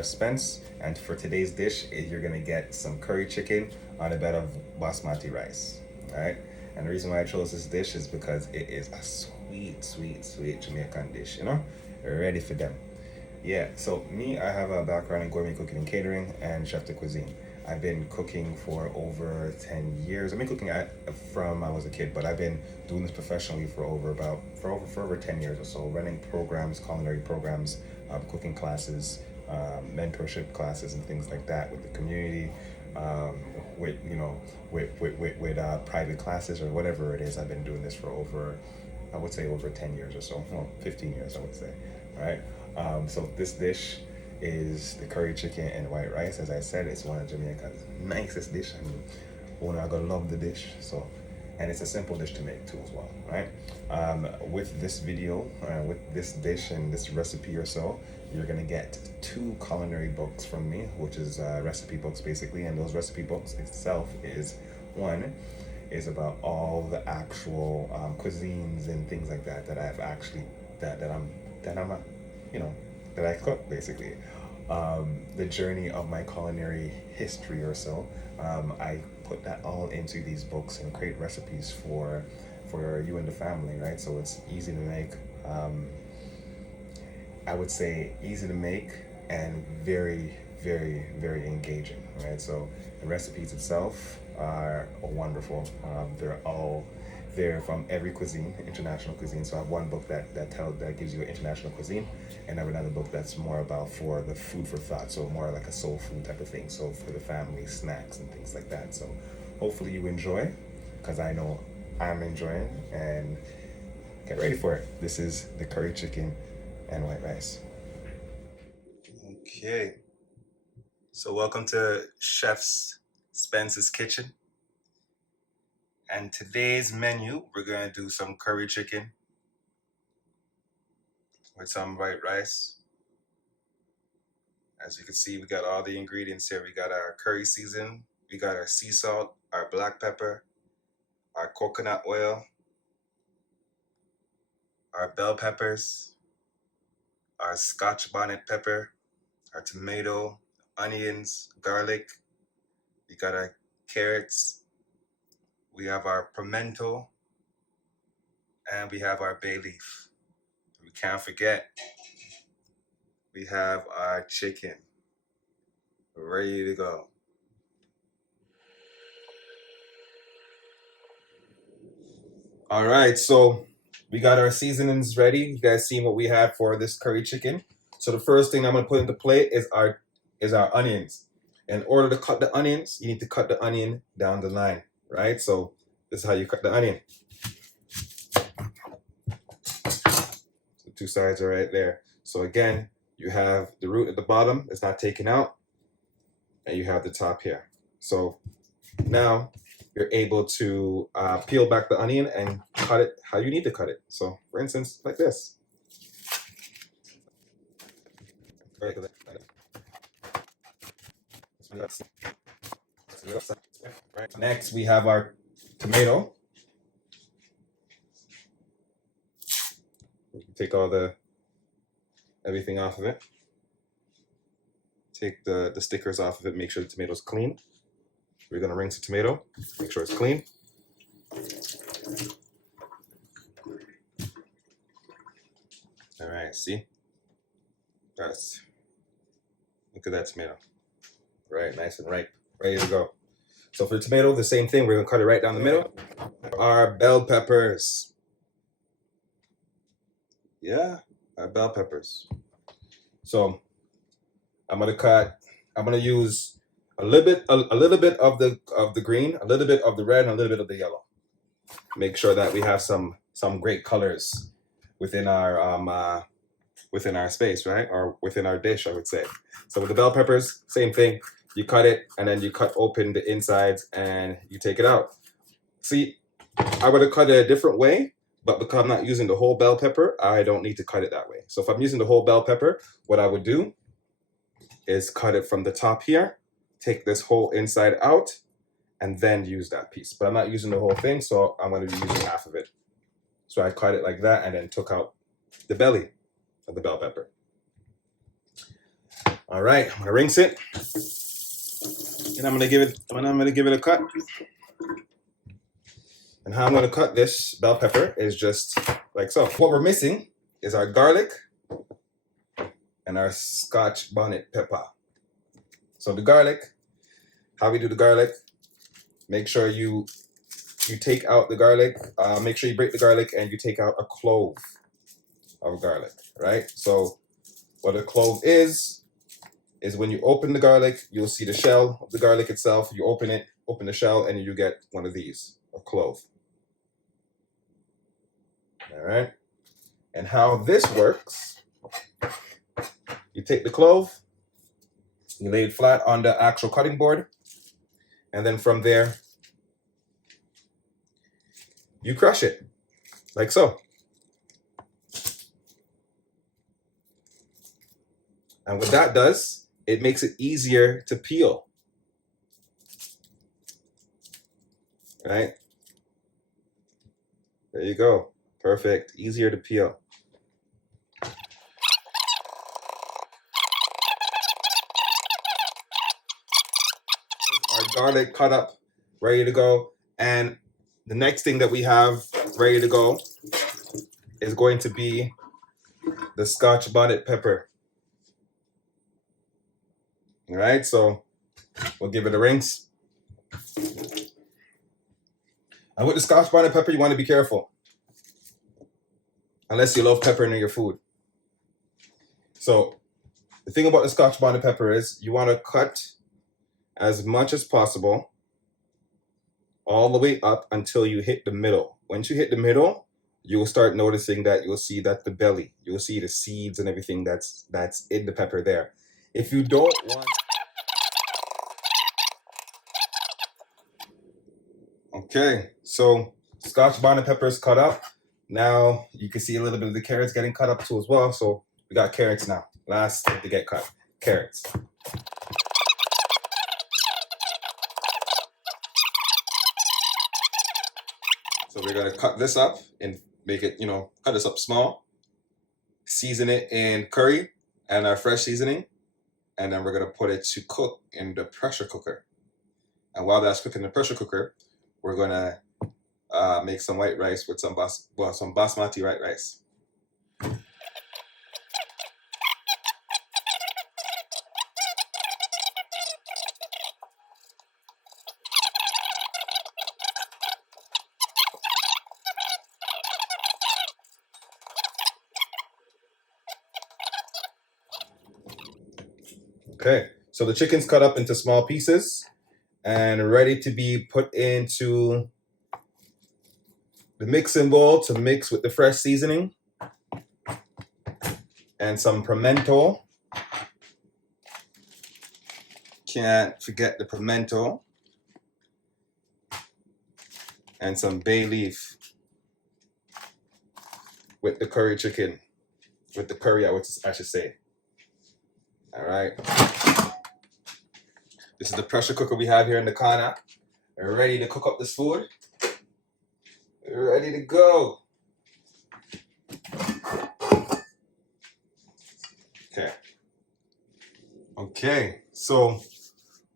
Chef Spence, and for today's dish, you're gonna get some curry chicken on a bed of basmati rice. All right, and the reason why I chose this dish is because it is a sweet, sweet, sweet Jamaican dish. You know, ready for them. Yeah, so me, I have a background in gourmet cooking and catering and chef de cuisine. I've been cooking for over 10 years. I've been cooking from I was a kid, but I've been doing this professionally for over 10 years or so, running programs, culinary programs, cooking classes, mentorship classes and things like that with the community, um, with private classes or whatever it is. I've been doing this for I would say over 10 years or so, no, 15 years I would say. All right. So this dish is the curry chicken and white rice. As I said, it's one of Jamaica's nicest dish. I mean, owner gonna love the dish. So, and it's a simple dish to make too as well, right? With this video, with this dish and this recipe or so, you're gonna get 2 culinary books from me, which is recipe books basically. And those recipe books itself is one is about all the actual cuisines and things like that that I've actually that I'm that I cook basically. The journey of my culinary history or so, I put that all into these books and create recipes for you and the family, right? So it's easy to make. I would say easy to make and very, very, very engaging, right? So the recipes itself are wonderful. They're from every cuisine, international cuisine. So I have one book that gives you an international cuisine, and I have another book that's more about for the food for thought, so more like a soul food type of thing. So for the family, snacks and things like that. So hopefully you enjoy, because I know I'm enjoying, and get ready for it. This is the curry chicken and white rice. Okay, so welcome to Chef Spence's kitchen. And today's menu, we're gonna do some curry chicken with some white rice. As you can see, we got all the ingredients here. We got our curry season, we got our sea salt, our black pepper, our coconut oil, our bell peppers, our Scotch bonnet pepper, our tomato, onions, garlic. We got our carrots. We have our pimento, and we have our bay leaf. We can't forget, we have our chicken ready to go. All right, so we got our seasonings ready. You guys seen what we have for this curry chicken. So the first thing I'm gonna put into plate is our onions. In order to cut the onions, you need to cut the onion down the line, right? So this is how you cut the onion. The 2 sides are right there. So again, you have the root at the bottom, it's not taken out, and you have the top here. So now you're able to peel back the onion and cut it how you need to cut it. So for instance, like this. Next, we have our tomato. Take everything off of it. Take the stickers off of it, make sure the tomato's clean. We're gonna rinse the tomato, make sure it's clean. All right, see? That's, look at that tomato. Right, nice and ripe, ready to go. So for the tomato, the same thing, we're gonna cut it right down the middle. Our bell peppers. Yeah, our bell peppers. So I'm gonna use a little bit of the green, a little bit of the red, and a little bit of the yellow. Make sure that we have some great colors within our space, right? Or within our dish, I would say. So with the bell peppers, same thing. You cut it and then you cut open the insides and you take it out. See, I would have cut it a different way, but because I'm not using the whole bell pepper, I don't need to cut it that way. So if I'm using the whole bell pepper, what I would do is cut it from the top here, take this whole inside out, and then use that piece. But I'm not using the whole thing, so I'm going to be using half of it. So I cut it like that and then took out the belly of the bell pepper. All right, I'm gonna rinse it, and I'm gonna give it a cut. And how I'm gonna cut this bell pepper is just like so. What we're missing is our garlic and our Scotch bonnet pepper. So the garlic, how we do the garlic, make sure you take out the garlic, make sure you break the garlic and you take out a clove of garlic, right? So what a clove is when you open the garlic, you'll see the shell of the garlic itself. You open it, open the shell, and you get one of these, a clove. All right. And how this works, you take the clove, you lay it flat on the actual cutting board, and then from there, you crush it, like so. And what that does, it makes it easier to peel, right? There you go. Perfect. Easier to peel. Our garlic cut up, ready to go. And the next thing that we have ready to go is going to be the Scotch bonnet pepper. All right, so we'll give it a rinse. And with the Scotch bonnet pepper, you want to be careful. Unless you love pepper in your food. So the thing about the Scotch bonnet pepper is you want to cut as much as possible all the way up until you hit the middle. Once you hit the middle, you will start noticing that you'll see that the belly, you'll see the seeds and everything that's in the pepper there. If you don't want... Okay, so Scotch bonnet pepper is cut up. Now you can see a little bit of the carrots getting cut up too as well. So we got carrots now. Last to get cut, carrots. So we're gonna cut this up and make it, cut this up small. Season it in curry and our fresh seasoning. And then we're gonna put it to cook in the pressure cooker. And while that's cooking in the pressure cooker, we're gonna make some white rice with some basmati white rice. Okay, so the chicken's cut up into small pieces and ready to be put into the mixing bowl to mix with the fresh seasoning and some pimento. Can't forget the pimento and some bay leaf with the curry chicken, with the curry, I should say. All right. This is the pressure cooker we have here in the corner. We're ready to cook up this food. We're ready to go. Okay, so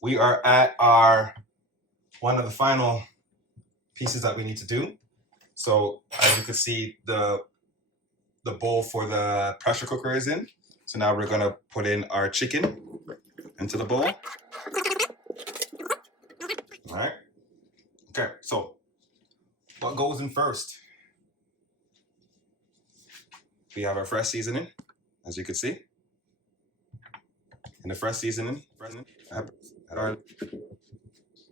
we are at one of the final pieces that we need to do. So as you can see, the bowl for the pressure cooker is in. So now we're gonna put in our chicken into the bowl. All right. Okay, so what goes in first? We have our fresh seasoning, as you can see. And the fresh seasoning, our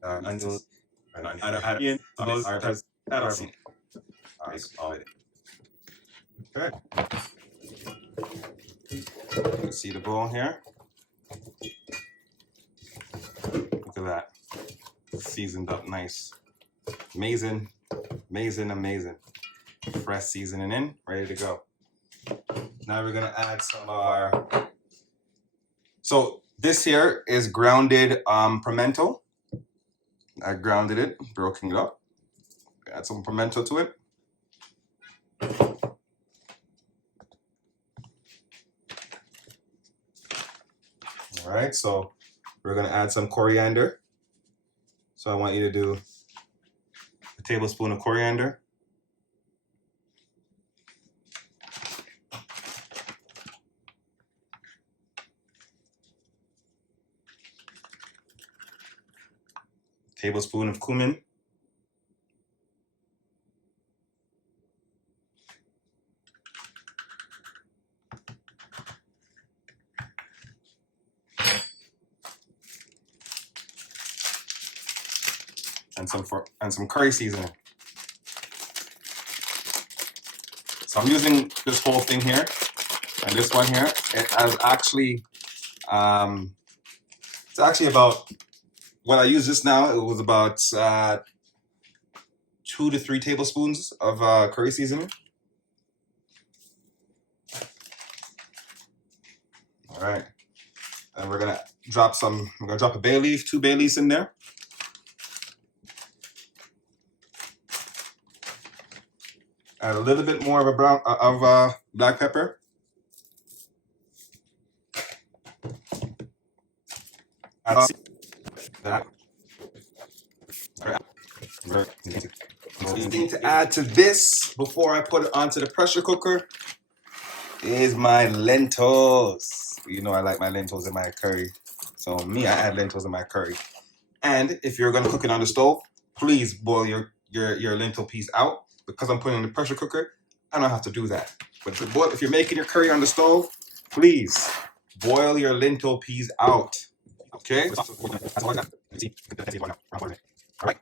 onions, okay. You see the bowl here? Look at that. Seasoned up nice. Amazing, amazing, amazing. Fresh seasoning in, ready to go. Now we're gonna add some of our... So this here is grounded pimento. I grounded it, broken it up. Add some pimento to it. All right, so we're gonna add some coriander. So I want you to do a tablespoon of coriander. Tablespoon of cumin. And some curry seasoning. So I'm using this whole thing here and this one here. It has actually, it's actually about, what I used just now, it was about 2 to 3 tablespoons of curry seasoning. All right, and we're gonna drop a bay leaf, 2 bay leaves in there. Add a little bit more of black pepper. Add that. The thing to add to this before I put it onto the pressure cooker is my lentils. You know I like my lentils in my curry. So I add lentils in my curry. And if you're gonna cook it on the stove, please boil your lentil peas out. Because I'm putting it in the pressure cooker, I don't have to do that. But if you're making your curry on the stove, please boil your lentil peas out. Okay? All right.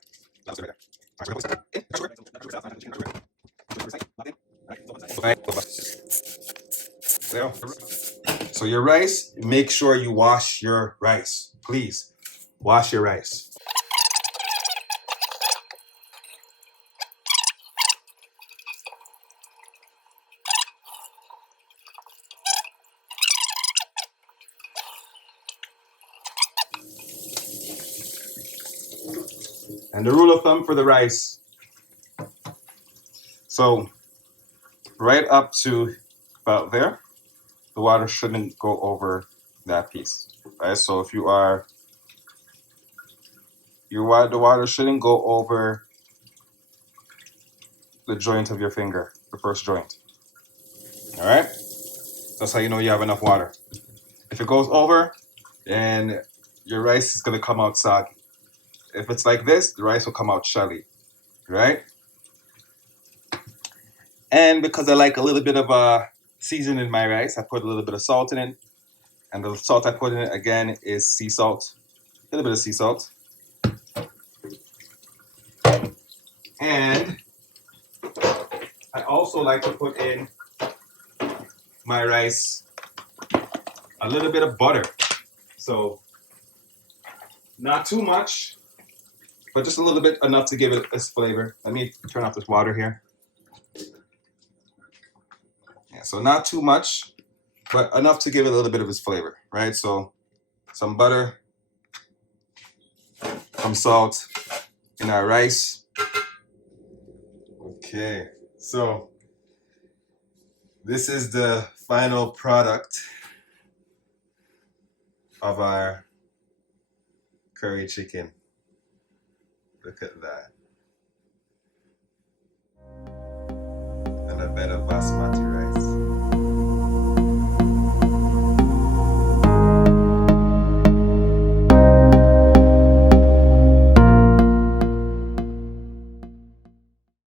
So your rice, make sure you wash your rice. Please, wash your rice. And the rule of thumb for the rice, so right up to about there, the water shouldn't go over that piece, right? So if the water shouldn't go over the joint of your finger, the first joint. All right? That's how you know you have enough water. If it goes over, then your rice is gonna come out soggy. If it's like this, the rice will come out shelly, right? And because I like a little bit of seasoning in my rice, I put a little bit of salt in it. And the salt I put in it, again, is sea salt. A little bit of sea salt. And I also like to put in my rice a little bit of butter. So not too much, but just a little bit, enough to give it its flavor. Let me turn off this water here. Yeah, so not too much, but enough to give it a little bit of its flavor, right? So some butter, some salt in our rice. Okay, so this is the final product of our curry chicken. Look at that. And a bed of basmati